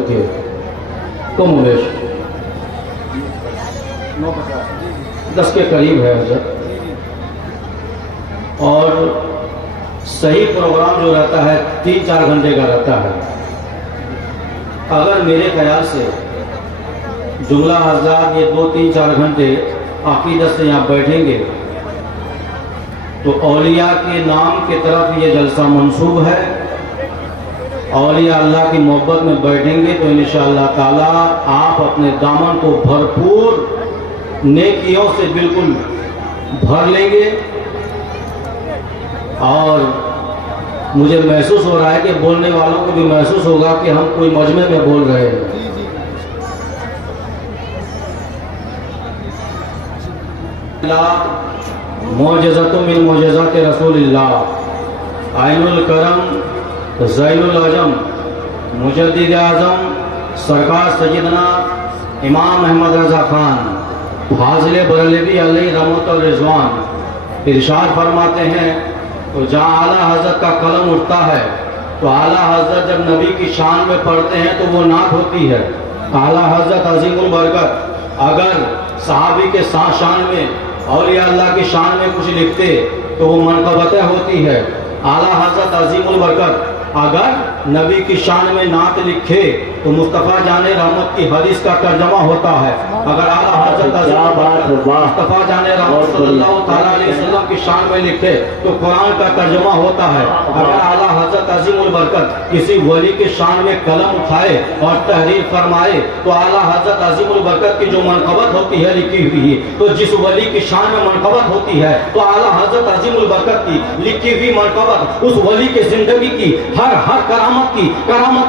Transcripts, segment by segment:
चुके, कम उमेश 10 के करीब है हजरत। और सही प्रोग्राम जो रहता है 3-4 घंटे का रहता है। अगर मेरे ख्याल से जुमला आज़ाद ये 2-3-4 घंटे अकीदत से यहाँ बैठेंगे तो औलिया के नाम की तरफ ये जलसा मंसूब है। औलिया अल्लाह की मोहब्बत में बैठेंगे तो इंशाअल्लाह ताला आप अपने दामन को भरपूर नेकियों से बिल्कुल भर लेंगे। और मुझे महसूस हो रहा है कि बोलने वालों को भी महसूस होगा कि हम कोई मजमे में बोल रहे हैं। मोजज़तुम मिन मोजज़ात रसूलिल्लाह, आइनुल करम ज़ैनुल अजम मुजद्दिद आज़म सरकार सैयदना इमाम अहमद रज़ा खान फाज़िल बरेलवी अलैहि रहमत व रिज़वान इरशाद फरमाते हैं, तो जहाँ आला हज़रत का कलम उठता है तो आला हज़रत जब नबी की शान में पढ़ते हैं तो वो नात होती है। आला हज़रत अज़ीमुल बरकत अगर सहाबी के शान में औलिया अल्लाह की शान में कुछ लिखते तो वो मनक़बतें होती है। आला हज़रत अज़ीमुल बरकत अगर नबी की शान में नात लिखे तो मुस्तफ़ा जाने रहमत की हदीस का तर्जमा होता है। अगर आला हज़रत मुस्तफ़ा जाने रहमत सल्लल्लाहु अलैहि वसल्लम की शान में लिखे तो कुरान का तर्जमा होता है। अगर आला हज़रत अज़ीमुल बरकत किसी वली के शान में कलम उठाए और तहरीर फरमाए तो आला हज़रत अज़ीमुल बरकत की जो मनक़बत होती है लिखी हुई, तो जिस वली की शान में मनक़बत होती है तो आला हज़रत अज़ीमुल बरकत की लिखी हुई मनक़बत उस वली के जिंदगी की हर करामत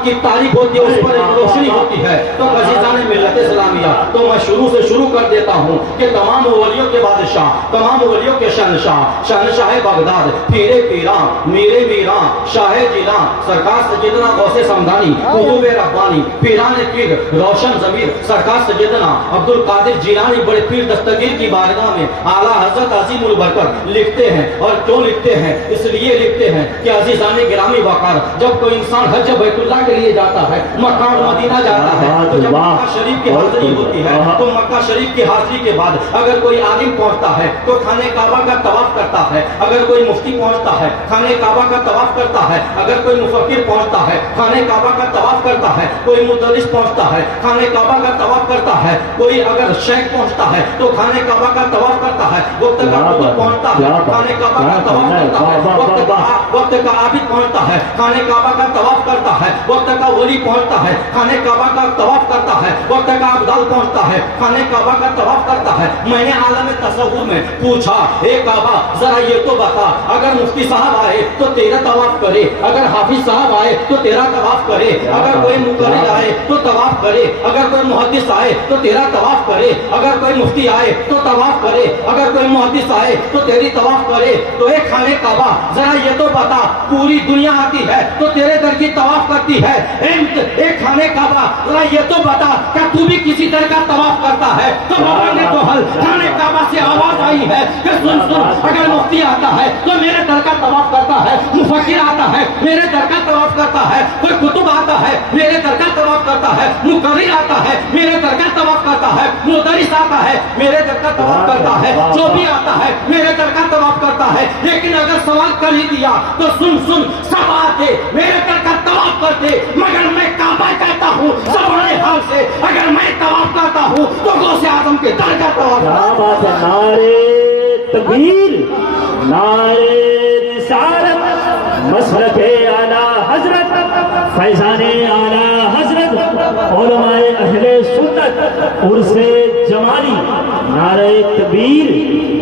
की तारीफ होती है, उस पर एक रोशनी होती है। तो अज़ीज़ान मिल्लत इस्लामिया, तो मैं शुरू से शुरू कर देता हूँ कि तमाम वलियों के बादशाह, तमाम वलियों के शहनशाह बगदाद, पीरे पीरा मीरे मीरा शाह जिला सरकार सैयदना गौसे समदानी कुतुब रब्बानी पीराने पीर रोशन ज़मीर सरकार सैयदना अब्दुल कादिर जिलानी बड़े पीर दस्तगीर की बारगाह में आला हज़रत अज़ीमुल बरकत लिखते हैं। और क्यों लिखते हैं? इसलिए लिखते हैं कि अज़ीज़ान गिरामी वक़ार, जब कोई इंसान हज बैतुल्लाह के लिए जाता है, मक्का और मदीना जाता है, तो जब मक्का शरीफ की हाज़िरी होती है तो मक्का शरीफ की हाज़िरी के बाद अगर कोई आलिम पहुंचता है तो खाने काबा का तवाफ करता है। अगर कोई मुफ्ती पहुंचता है खाने काबा का तवाफ करता है। अगर कोई मुफक्किर पहुंचता है खाने काबा का तवाफ करता है। कोई मुदर्रिस पहुंचता है खाने काबा का तवाफ करता है। कोई अगर शेख पहुंचता है तो खाने काबा का तवाफ करता है। वक्त का बुजुर्ग पहुंचता है खाने काबा का तवाफ करता है। वक्त का आबिद पहुंचता है खाने काबा का तवाफ करता है। वक्त का वली पहुंचता है खाने काबा का तवाफ करता है। वक्त का अब्दाल पहुंचता है खाने काबा का तवाफ करता है। मैंने आलम तसव्वुर में पूछा, ए काबा जरा ये तो बता, अगर मुफ्ती साहब आए तो तेरा तवाफ करे, अगर हाफिज साहब आए तो तेरा तवाफ करे, अगर कोई मुकर्रिर आए तो तवाफ करे, अगर कोई मुहद्दिस आए तो तेरा तवाफ करे, अगर कोई मुफ्ती आए तो तवाफ करे, अगर कोई मुहद्दिस आए तो तेरी तवाफ करे। तो एक खाने काबा जरा ये तो बता, पूरी दुनिया आती है तो तेरे दर की तवाफ करती है। एक खाने काबा जरा ये तो बता, क्या तू भी किसी दर का तवाफ करता है? तो ने तो हल खाने काबा से आवाज आई है कि सुन सुन, अगर मुफ्ती आता है तो मेरे दर का तवाफ करता है, मुफक्किर आता है मेरे दर का तवाफ करता है, कोई कुतुब आता है मेरे दर का तवाफ करता है, मुकर्रिर आता है मेरे दर का तवाफ करता है, मुदर्रिस आता है मेरे दर का तवाफ करता है, जो भी आता है मेरे दर का तवाफ करता है। लेकिन अगर सवाल कर ही दिया तो सुन सुन, सब आते मेरे दर का तवाफ करते, मगर मैं काबा कहता हूँ सबने हाल से, अगर मैं तवाफ करता हूँ तो गौसे आजम के दर का तवाफ। नारे तकबीर, नारे रिसालत, मसलके आला हजरत, फैजाने आला हजरत, उलमाए अहले सुन्नत, उर्से जमानी, नारे तकबीर,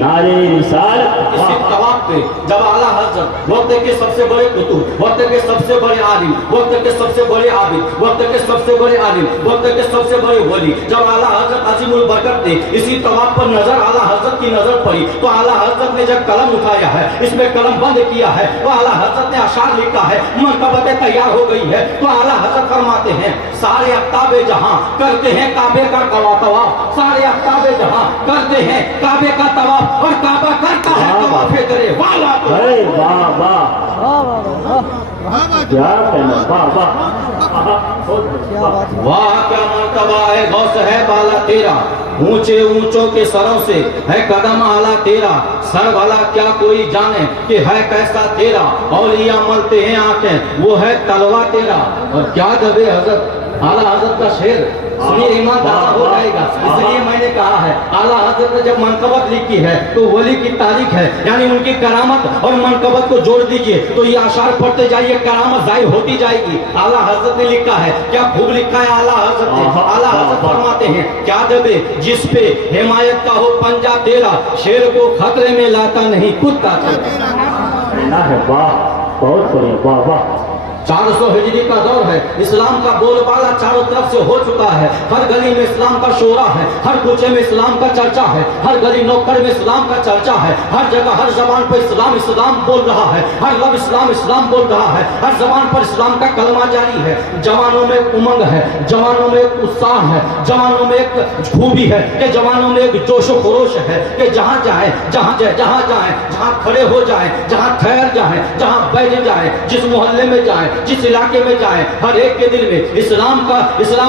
नारे रिसालत। इसी तवाफ पे जब आला हज़रत वक्त के सबसे बड़े कुतुब, वक्त के सबसे बड़े आलिम, वक्त के सबसे बड़े आबिद, वक्त के सबसे बड़े आलिम, वक्त के सबसे बड़े वली, जब आला हज़रत अज़ीमुल बरकत ने इसी तवाफ पर नजर आला हज़रत की नजर पड़ी तो आला हज़रत ने जब कलम उठाया है, इसमें कलम बंद किया है तो आला हज़रत ने अशार लिखा है, मनक़बतें तैयार हो गई है। तो आला हज़रत फरमाते हैं, सारे अफ्ताबे जहां करते हैं काबे का तवाफ, सारे अफ्ताबे जहां करते हैं काबे का तवाफ, और काबा करता है तवाफ़े दरे वाला तो अरे वाह वाह क्या कहना, वाह वाह वाह क्या मर्तबा है गौस है बाला तेरा, ऊंचे ऊंचों के सरों से है कदम आला तेरा, सर वाला क्या कोई जाने कि है कैसा तेरा, औलिया मलते हैं आंखें वो है तलवा तेरा। और क्या दबे हजरत आला हजरत का शेर सुनिए, ईमान ताज़ा हो जाएगा। इसलिए मैंने कहा है आला हजरत ने जब मनकबत लिखी है तो वली की तारीख है, यानी उनकी करामत और मनकबत को जोड़ दीजिए तो ये आशार पढ़ते जाइए, करामत जाहिर होती जाएगी। आला हजरत ने लिखा है, क्या खूब लिखा है आला हजरत ने। आला हजरत फरमाते हैं, क्या दबे जिस पे हिमायत का हो पंजा तेरा, शेर को खतरे में लाता नहीं कुत्ता तेरा। कहना है वाह, बहुत बढ़िया, वाह वाह। 400 हिजरी का दौर है, इस्लाम का बोलबाला चारों तरफ से हो चुका है, हर गली में इस्लाम का शोरा है, हर कोचे में इस्लाम का चर्चा है, हर गली नौकर में इस्लाम का चर्चा है, हर जगह हर जबान पर इस्लाम इस्लाम बोल रहा है, हर लब इस्लाम इस्लाम बोल रहा है, हर जबान पर इस्लाम का कलमा जारी है। जवानों में एक उमंग है, जवानों में एक उत्साह है, जवानों में एक खूबी है कि जवानों में एक जोश खरोश है कि जहाँ जाए जहाँ जाए जहाँ खड़े हो जाए, जहाँ ठहर जाए, जहाँ बैठ जाए, जिस मोहल्ले में जाए, जिस इलाके में जाए, हर एक के दिल में इस्लाम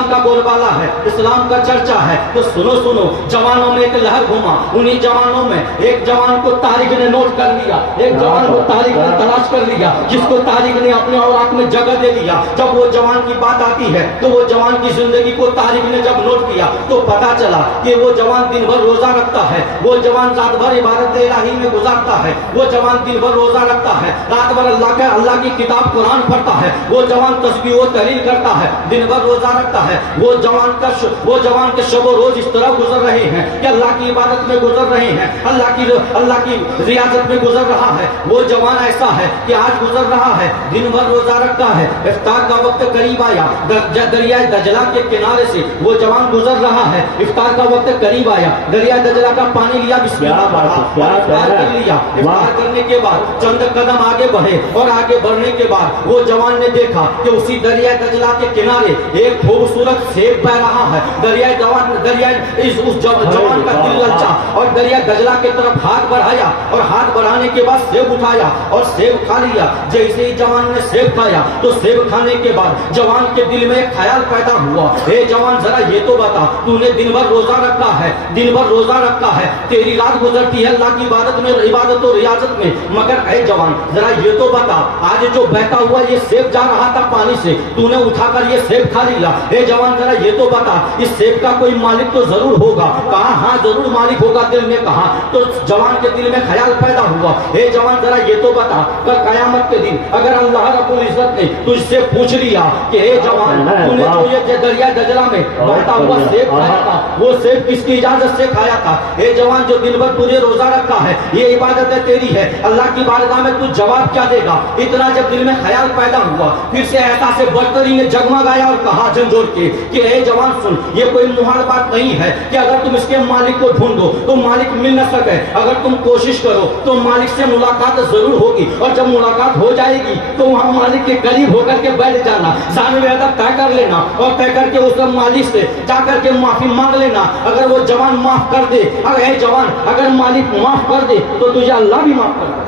का बोलबाला है, इस्लाम का चर्चा है। तो सुनो सुनो, जवानों में एक लहर घुमा, उन्हीं जवानों में एक जवान को तारिक ने नोट कर लिया, एक जवान को तारिक ने तलाश कर लिया, जिसको तारिक ने अपने औलाद में जगह दे दिया। जब वो जवान की बात आती है तो वो जवान की जिंदगी को तारिक ने जब नोट किया तो पता चला कि वो जवान दिन भर रोजा रखता है, वो जवान रात भर इबादत इलाही में गुजारता है, वो जवान दिन भर रोजा रखता है, रात भर अल्लाह की किताब कुरान पढ़ता है, वो जवान तस्बीह व तहलील करता है, दिन भर रोजा रखता है। वो जवान के शब रोज इस तरह गुजर रहे हैं कि अल्लाह की इबादत में गुजर रहे हैं, अल्लाह की रियाजत में गुजर रहा है। वो जवान ऐसा है कि आज गुजर रहा है, दिन भर रोजा रखता है, इफ्तार का वक्त करीब आया, दरिया दजला के किनारे से वो जवान गुजर रहा है, इफ्तार का वक्त करीब आया, दरिया दजला का पानी लिया, बिस्मिल्लाह पढ़ा, इफ्तार कर लिया। इफ्तार करने के बाद चंद कदम आगे बढ़े और आगे बढ़ने के बाद वो जवान ने देखा कि उसी दरिया दजला के किनारे एक खूबसूरत सेब बह रहा है। उस जवान का दिल ललचा और दरिया दजला की तरफ हाथ बढ़ाया और हाथ बढ़ाने के बाद सेब उठाया और सेब खा लिया। जैसे ही जवान ने सेब खाया तो सेब खाने के बाद जवान के दिल में एक ख्याल पैदा हुआ, हे जवान जरा ये तो बता, तूने दिन भर रोजा रखा है, दिन भर रोजा रखा है, तेरी रात गुजरती है अल्लाह की इबादत और रियाजत में, मगर ऐ जवान जरा ये तो बता, आज जो बहता हुआ ये सेब जा रहा था पानी से, तूने उठाकर ये सेब खा लिया। हे जवान जरा ये तो बता, इस सेब का कोई मालिक तो जरूर होगा। कहा हाँ जरूर मालिक होगा, दिल में कहा। तो जवान के दिल में ख्याल पैदा हुआ, हे जवान जरा ये तो बता, कल कयामत के दिन अगर अल्लाह रब्बुल इज्जत ने तुझसे पूछ लिया कि हे जवान तूने जो ये दरिया दजला में बहता हुआ सेब खाया था, वो सेब किसकी इजाजत से खाया था? हे जवान जो दिन भर तुझे रोजा रखा है, ये इबादत तेरी है, अल्लाह की बारगाह में तू जवाब क्या देगा? इतना जब दिल में ख्याल पैदा हुआ, फिर से ऐसा से बरतरी ने जगमगाया और कहा झंझोर के कि हे जवान सुन, ये कोई मुहाल बात नहीं है कि अगर तुम इसके मालिक को ढूंढो तो मालिक मिल न सके, अगर तुम कोशिश करो तो मालिक से मुलाकात जरूर होगी, और जब मुलाकात हो जाएगी तो वहां मालिक के करीब होकर के बैठ जाना, सामने अदब तय कर लेना और तय करके उस मालिक से जाकर के माफी मांग लेना। अगर वो जवान माफ कर दे, अगर हे जवान अगर मालिक माफ कर दे तो तुझे अल्लाह भी माफ कर दे।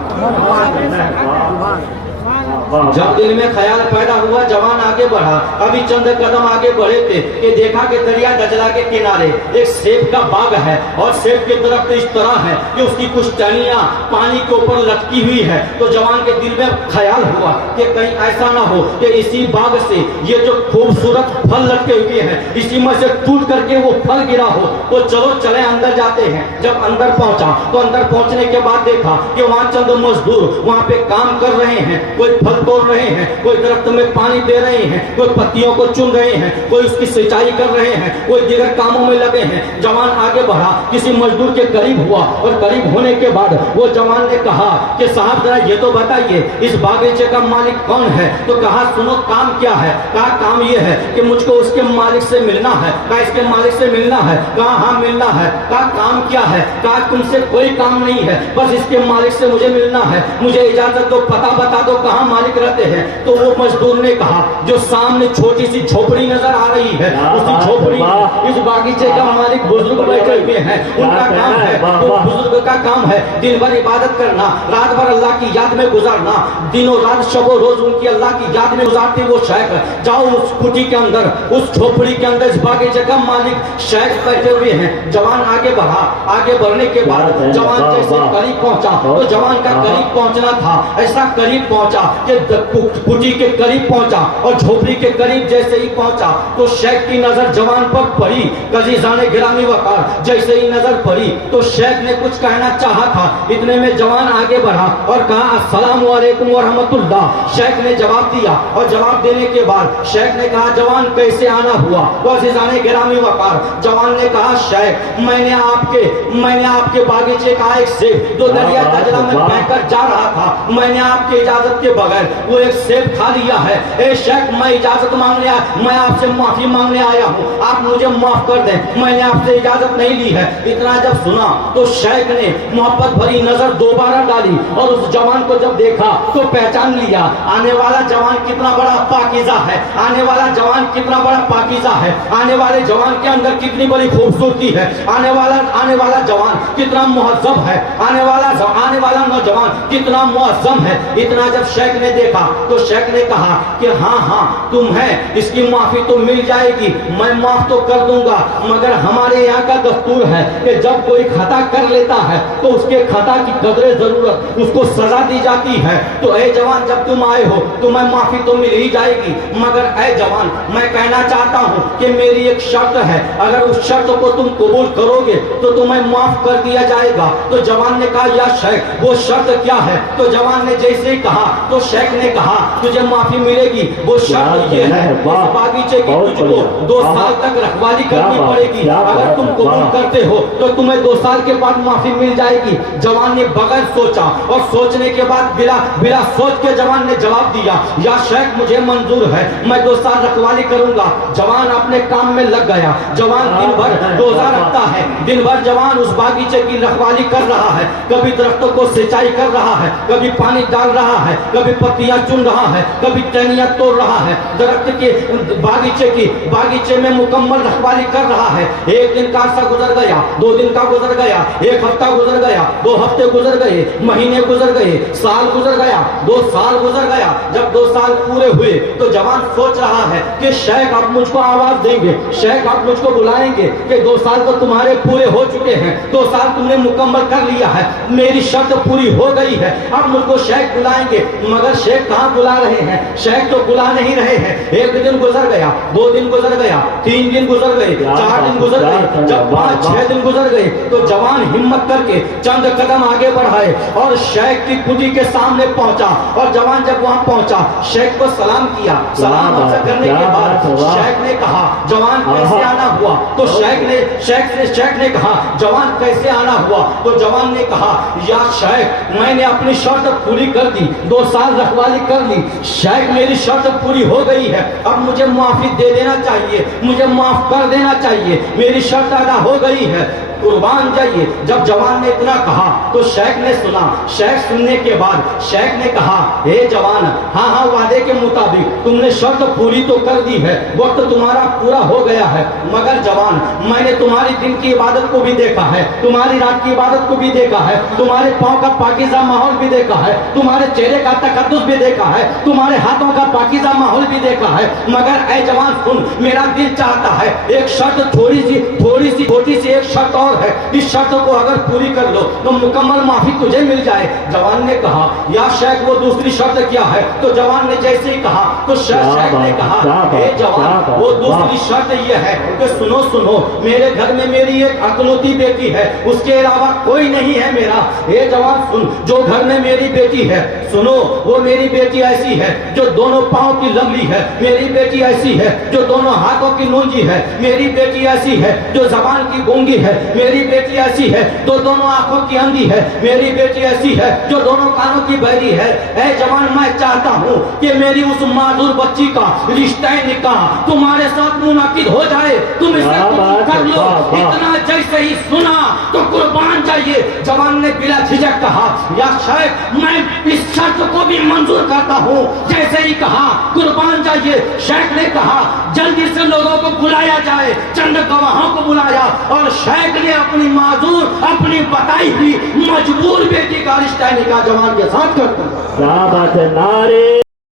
जब दिल में ख्याल पैदा हुआ, जवान आगे बढ़ा, अभी चंद कदम आगे बढ़े थे कि देखा कि दरिया दजला के किनारे एक सेब का बाग है और सेब के दरख्त इस तरह है कि उसकी कुछ टहनियां पानी के ऊपर लटकी हुई है। तो जवान के दिल में ख्याल हुआ कि कहीं ऐसा ना हो कि इसी बाग से ये जो खूबसूरत फल लटके हुए हैं इसी में से टूट करके वो फल गिरा हो। तो चलो चले अंदर जाते हैं। जब अंदर पहुंचा तो अंदर पहुंचने के बाद देखा कि वहां चंद मजदूर वहां पे काम कर रहे हैं, कोई फल तोड़ रहे हैं, कोई दरख्त में पानी दे रहे हैं, कोई पत्तियों को चुन रहे हैं, कोई उसकी सिंचाई कर रहे हैं, कोई दीगर कामों में लगे हैं। जवान आगे बढ़ा, किसी मजदूर के करीब हुआ और करीब होने के बाद वो जवान ने कहा कि साहब जरा ये तो बताइए इस बागीचे का मालिक कौन है? तो कहा सुनो काम क्या है? कहा काम ये है कि मुझको उसके मालिक से मिलना है। कहा इसके मालिक से मिलना है? कहा हाँ मिलना है। कहा काम क्या है? कहा तुमसे कोई काम नहीं है, बस इसके मालिक से मुझे मिलना है, मुझे इजाजत दो, पता बता दो कहाँ मालिक मालिक रहते हैं। तो वो मजदूर ने कहा जो सामने छोटी सी झोपड़ी नजर आ रही है, उसी झोपड़ी इस बागीचे का मालिक बुजुर्ग बैठे हुए हैं। उनका काम है, तो बुजुर्ग का काम है दिन भर इबादत करना, रात भर अल्लाह की याद में गुजारना, दिनों रात शबो रोज उनकी अल्लाह की याद में गुजारते वो शेख। जाओ उस कुटी के अंदर, उस झोपड़ी के अंदर, इस बागीचे का मालिक शेख बैठे हुए हैं। जवान आगे बढ़ा, आगे बढ़ने के बाद जवान जैसे करीब पहुंचा, तो जवान का करीब पहुंचना था, ऐसा करीब पहुंचा कि कुटी के करीब पहुंचा और झोपड़ी के करीब जैसे ही पहुंचा तो शेख की नजर जवान पर पड़ी। अज़ीज़ान गिरामी वक़ार, जैसे ही नजर पड़ी तो शेख ने कुछ कहना चाहा था, इतने में जवान आगे बढ़ा और कहा अस्सलामु अलैकुम व रहमतुल्लाह। शेख ने जवाब दिया और जवाब देने के बाद शेख ने कहा जवान कैसे आना हुआ? तो अज़ीज़ान गिरामी वक़ार, जवान ने कहा शेख मैंने आपके बागीचे का एक सेब जो दरिया दजला में बहकर जा रहा था, मैंने आपके इजाजत के बगैर वो एक सेब खा लिया है। ए शेख मैं इजाजत मांगने आया, मैं आपसे माफी मांगने आया हूँ, आप मुझे माफ कर दें, मैंने आपसे इजाजत नहीं ली है। इतना जब सुना तो शेख ने मोहब्बत भरी नजर दोबारा डाली और उस जवान को जब देखा तो पहचान लिया आने वाला जवान कितना बड़ा पाकीज़ा है, आने वाला जवान कितना बड़ा पाकीज़ा है, आने वाले जवान के अंदर कितनी बड़ी खूबसूरती है, आने वाला जवान कितना मुहज्जब है, आने वाला नौजवान कितना मुअज़्ज़म है। इतना जब शेख ने देखा तो शेख ने कहा कि हाँ तुम है, इसकी माफी तो मिल जाएगी, मैं माफ तो कर दूंगा, मगर हमारे यहाँ का दस्तूर है कि जब कोई खता कर लेता है तो उसके खता की कदरे जरूरत उसको सजा दी जाती है। तो ए जवान जब तुम आए हो तो मैं माफी तो मिल ही जाएगी, मगर ए जवान मैं कहना चाहता हूँ कि मेरी एक शर्त है, अगर उस शर्त को तुम कबूल करोगे तो तुम्हें माफ कर दिया जाएगा। तो जवान ने कहा या शेख वो शर्त क्या है? तो जवान ने जैसे ही कहा तो शेख ने कहा तुझे माफी मिलेगी, वो शर्त ये है इस बागीचे की तुझको 2 साल तक रखवाली करनी पड़ेगी, अगर तुम कबूल करते हो तो तुम्हें 2 साल के बाद माफी मिल जाएगी। जवान ने बगैर सोचा और सोचने के बाद बिना सोच के जवान ने जवाब दिया या शेख मुझे मंजूर है, मैं 2 साल रखवाली करूंगा। जवान अपने काम में लग गया, जवान दिन भर रोजा रखता है, दिन भर जवान उस बागीचे की रखवाली कर रहा है, कभी दरख्तों को सिंचाई कर रहा है, कभी पानी डाल रहा है, कभी पत्तियां चुन रहा है, कभी टहनियां तोड़ रहा है, दरख्त के बागीचे में मुकम्मल रखवाली कर रहा है। 1 दिन का अर्सा गुजर गया, 2 दिन का गुजर गया, 1 हफ्ता गुजर गया, 2 हफ्ते गुजर गए, महीने गुजर गए, साल गुजर गया, 2 साल गुजर गया। जब 2 साल पूरे हुए तो जवान सोच रहा है कि शेख आप मुझको आवाज देंगे, शेख आप मुझको बुलाएंगे कि 2 साल तो तुम्हारे पूरे हो चुके हैं, 2 साल तुमने मुकम्मल कर लिया है, मेरी शर्त पूरी हो गई है, अब मुझको शेख बुलाएंगे। मगर शेख कहाँ बुला रहे हैं, शेख तो बुला नहीं रहे हैं। 1 दिन गुजर गया, 2 दिन गुजर गया, 3 दिन गुजर गए, 4 दिन गुजर गए, जब 5-6 दिन गुजर गए तो जवान हिम्मत करके चंद कदम आगे बढ़ाए और शेख की कुटी के सामने पहुंचा। और जवान जब वहां पहुंचा शेख को सलाम किया, सलाम करने के बाद शेख ने कहा जवान कैसे आना हुआ? तो शेख ने कहा जवान कैसे आना हुआ? तो जवान ने कहा या शेख मैंने अपनी शर्त पूरी कर दी, 2 साल रखवाली कर ली, शेख मेरी शर्त पूरी हो गई है, अब मुझे माफी दे देना चाहिए, मुझे माफ कर देना चाहिए, मेरी शर्त अदा हो गई है, कुर्बान जाइए। जब जवान ने इतना कहा तो शेख ने सुना, शेख सुनने के बाद शेख ने कहा हे जवान हाँ वादे के मुताबिक तुमने शर्त पूरी तो कर दी है, वक्त तुम्हारा पूरा हो गया है, मगर जवान मैंने तुम्हारी दिन की इबादत को भी देखा है, तुम्हारी रात की इबादत को भी देखा है, तुम्हारे पाँव का पाकीज़ा माहौल भी देखा है, तुम्हारे चेहरे का तकद्दुस भी देखा है, तुम्हारे हाथों का पाकीज़ा माहौल भी देखा है, मगर ऐ जवान सुन, मेरा दिल चाहता है एक शर्त छोटी सी एक शर्त और है, इस शर्त को अगर पूरी कर लो तो मुकम्मल माफी तुझे मिल जाए। जवान ने कहा या शेख वो दूसरी शर्त क्या है? तो जवान ने जैसे ही कहा तो शेख ने कहा हे जवान वो दूसरी शर्त ये है कि सुनो मेरे घर में मेरी एक अकलौती बेटी है, उसके अलावा कोई नहीं है मेरा। हे जवान सुन, जो घर में मेरी बेटी है सुनो, वो मेरी बेटी ऐसी है जो दोनों पांव की लंगड़ी है, मेरी बेटी ऐसी है जो दोनों हाथों की नूंजी है, मेरी बेटी ऐसी है जो जबान की गूंगी है, मेरी बेटी ऐसी है जो दोनों आंखों की अंधी है, मेरी बेटी ऐसी है जो दोनों कानों की बहरी है। ऐ जवान, मैं चाहता हूँ कि मेरी उस मासूम बच्ची का रिश्ता निकाह तुम्हारे साथ मुनाकिद हो जाए। तुम इसे क्या बात कर है, लो। वाह, वाह। इतना जैसे ही सुना तो कुर्बान जाइए। जवान ने बिला झिझक कहा, या शेख मैं इस शर्त को भी मंजूर करता हूँ। जैसे ही कहा कुर्बान जाइए, शेख ने कहा जल्दी से लोगों को बुलाया जाए। चंद गवाहों को बुलाया और शेख ने अपनी माजूर, अपनी बताई हुई मजबूर बेटी का रिश्ता निकाह जवान के साथ करता। क्या बात है, नारे